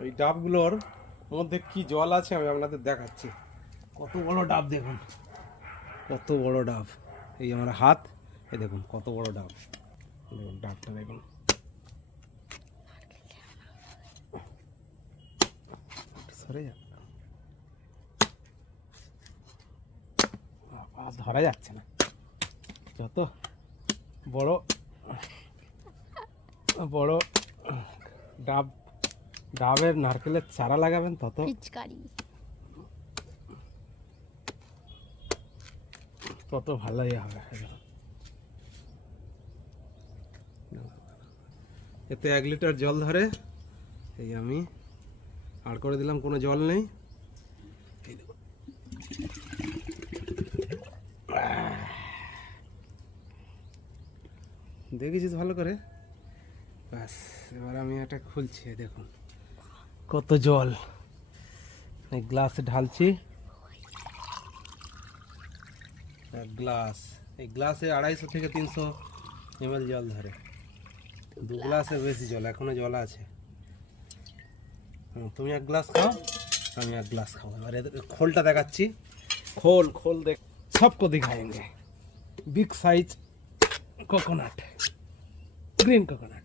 ওই ডাবগুলোর মধ্যে কি জল আছে আমি আপনাদের দেখাচ্ছি। কত বড় ডাব দেখুন। কত বড় ডাব। এই আমার হাত এই দেখুন কত বড় ডাব। দেখুন ডাবটা দেখুন। একটু সরে যা। ধরা যাচ্ছে না। যত বড় বড় ডাব ডাবের নারকেলের চারা লাগাবেন তত পিচকারি। তত ভালোই হবে এতে এক লিটার জল ধরে এই আমি আর করে দিলাম কোনো জল নেই। দেখেছিস ভালো করে? ব্যাস এবার আমি এটা খুলছি দেখুন। কত জল। গ্লাসে ঢালছি। গ্লাস এই গ্লাসে আড়াইশো থেকে তিনশো এমএল জল ধরে। দু গ্লাসে বেশি জল, এখনও জল আছে। তুমি এক গ্লাস খাও, আমি এক গ্লাস খাব। এবার খোলটা দেখাচ্ছি। খোল খোল দেখ। সব সবকো দিখায়েঙ্গে big size coconut green coconut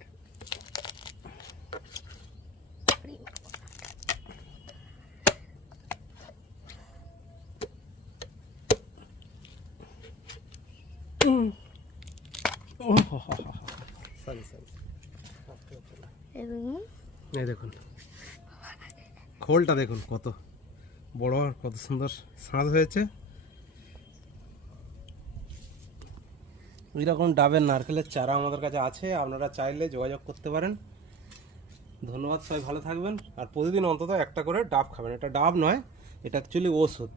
দেখুন। খোলটা দেখুন কত বড় আর কত সুন্দর সাঁজ হয়েছে। এইরকম ডাবের নারকেলের চারা আমাদের কাছে আছে, আপনারা চাইলে যোগাযোগ করতে পারেন। ধন্যবাদ, সবাই ভালো থাকবেন। আর প্রতিদিন অন্তত একটা করে ডাব খাবেন। এটা ডাব নয়, এটা অ্যাকচুয়ালি ওষুধ।